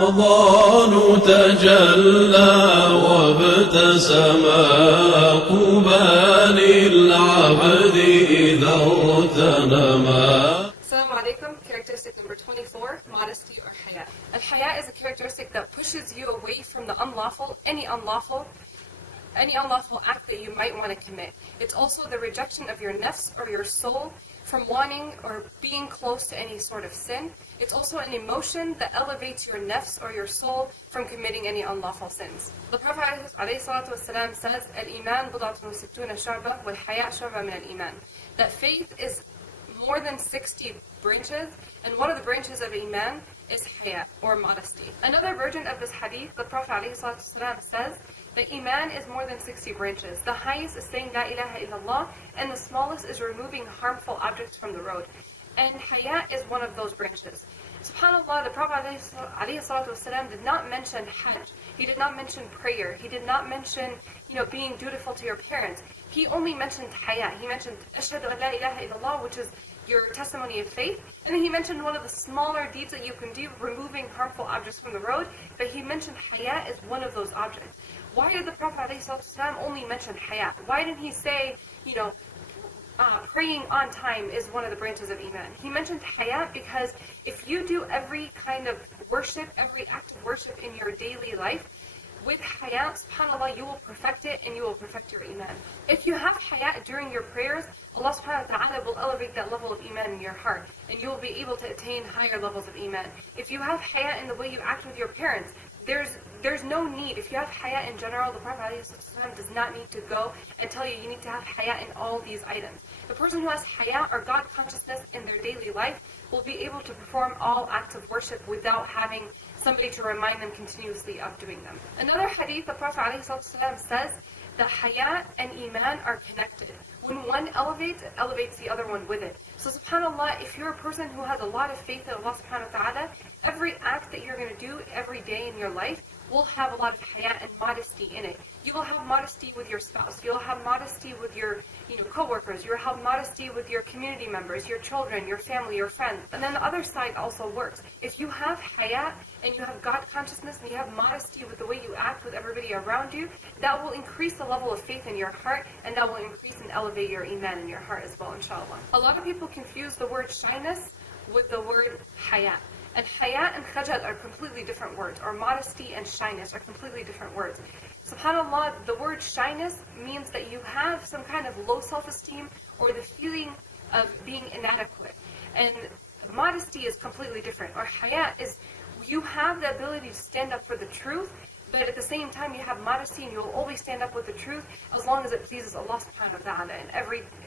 رمضان تجلى وابتسم قبى للعبد إذا اغتنما. Assalamu alaikum. Characteristic number 24, modesty or haya. Al-haya is a characteristic that pushes you away from the unlawful, any unlawful act that you might want to commit. It's also the rejection of your nafs or your soul from wanting or being close to any sort of sin. It's also an emotion that elevates your nafs or your soul from committing any unlawful sins. The Prophet ﷺ says, Al-Iman bud'atun wa sittuna shu'bah wal haya shu'bah min al-Iman. That faith is more than 60 branches, and one of the branches of Iman is haya, or modesty. Another version of this hadith, the Prophet ﷺ says that Iman is more than 60 branches. The highest is saying La ilaha illallah, and the smallest is removing harmful objects from the road. And haya is one of those branches. SubhanAllah, the Prophet ﷺ did not mention hajj. He did not mention prayer. He did not mention, being dutiful to your parents. He only mentioned haya. He mentioned ashhadu an la ilaha illallah, which is your testimony of faith. And then he mentioned one of the smaller deeds that you can do, removing harmful objects from the road. But he mentioned haya as one of those objects. Why did the Prophet ﷺ only mention haya? Why didn't he say, praying on time is one of the branches of Iman? He mentioned haya because if you do every kind of worship, every act of worship in your daily life, with haya, subhanAllah, you will perfect it and you will perfect your Iman. If you have haya during your prayers, Allah subhanahu wa ta'ala will elevate that level of Iman in your heart and you will be able to attain higher levels of Iman. If you have haya in the way you act with your parents, there's no need. If you have haya in general, the Prophet ﷺ does not need to go and tell you need to have haya in all these items. The person who has haya or God consciousness in their daily life will be able to perform all acts of worship without having somebody to remind them continuously of doing them. Another hadith, the Prophet ﷺ says that haya and iman are connected. When one elevates, it elevates the other one with it. So subhanAllah, if you're a person who has a lot of faith in Allah subhanahu wa ta'ala, every act that you're going to do every day in your life will have a lot of haya and modesty in it. You will have modesty with your spouse. You'll have modesty with your co-workers. You'll have modesty with your community members, your children, your family, your friends. And then the other side also works. If you have haya and you have God consciousness and you have modesty with the way you act with everybody around you, that will increase the level of faith in your heart and that will increase and elevate your iman in your heart as well, inshallah. A lot of people confuse the word shyness with the word haya. And haya and khajal are completely different words, or modesty and shyness are completely different words. SubhanAllah, the word shyness means that you have some kind of low self-esteem or the feeling of being inadequate. And modesty is completely different. Or haya is you have the ability to stand up for the truth, but at the same time you have modesty and you'll always stand up with the truth as long as it pleases Allah subhanahu wa ta'ala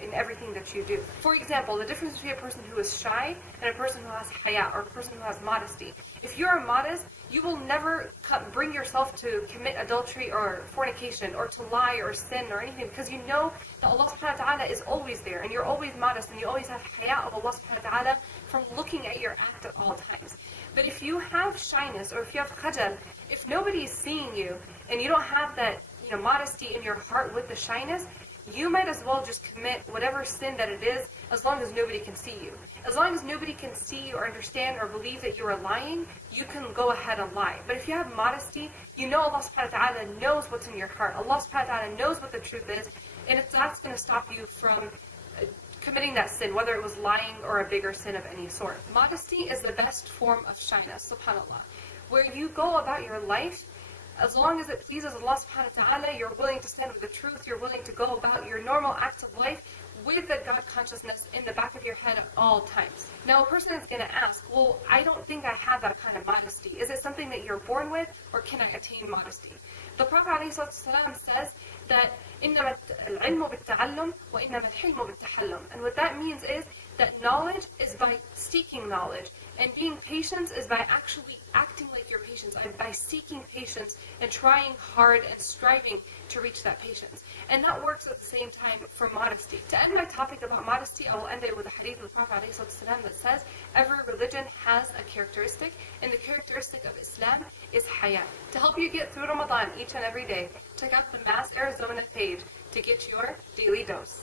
in everything that you do. For example, the difference between a person who is shy and a person who has haya, or a person who has modesty. If you are modest, you will never bring yourself to commit adultery or fornication or to lie or sin or anything, because you know that Allah subhanahu wa ta'ala is always there and you're always modest and you always have haya of Allah subhanahu wa ta'ala from looking at your act at all times. But if you have shyness or if you have khajal, if nobody is seeing you and you don't have that modesty in your heart with the shyness, you might as well just commit whatever sin that it is as long as nobody can see you. As long as nobody can see you or understand or believe that you are lying, you can go ahead and lie. But if you have modesty, you know Allah subhanahu wa ta'ala knows what's in your heart. Allah subhanahu wa ta'ala knows what the truth is, and that's going to stop you from committing that sin, whether it was lying or a bigger sin of any sort. Modesty is the best form of shyness, subhanAllah. Where you go about your life, as long as it pleases Allah subhanahu wa ta'ala, you're willing to stand with the truth, you're willing to go about your normal acts of life with the God consciousness in the back of your head at all times. Now a person is going to ask, well, I don't think I have that kind of modesty. Is it something that you're born with, or can I attain modesty? The Prophet ﷺ says that إِنَّمَا الْعِلْمُ بِالتَّعَلُّمِ وَإِنَّمَا الْحِلْمُ بِالتَّحَلُّمِ. And what that means is that knowledge is by seeking knowledge, and being patient is by actually acting like you're patient, by seeking patience and trying hard and striving to reach that patience. And that works at the same time for modesty. To end my topic about modesty, I will end it with a hadith of the Prophet ﷺ that says, every religion has a characteristic, and the characteristic of Islam is haya. To help you get through Ramadan each and every day, check out the Mass Arizona page to get your daily dose.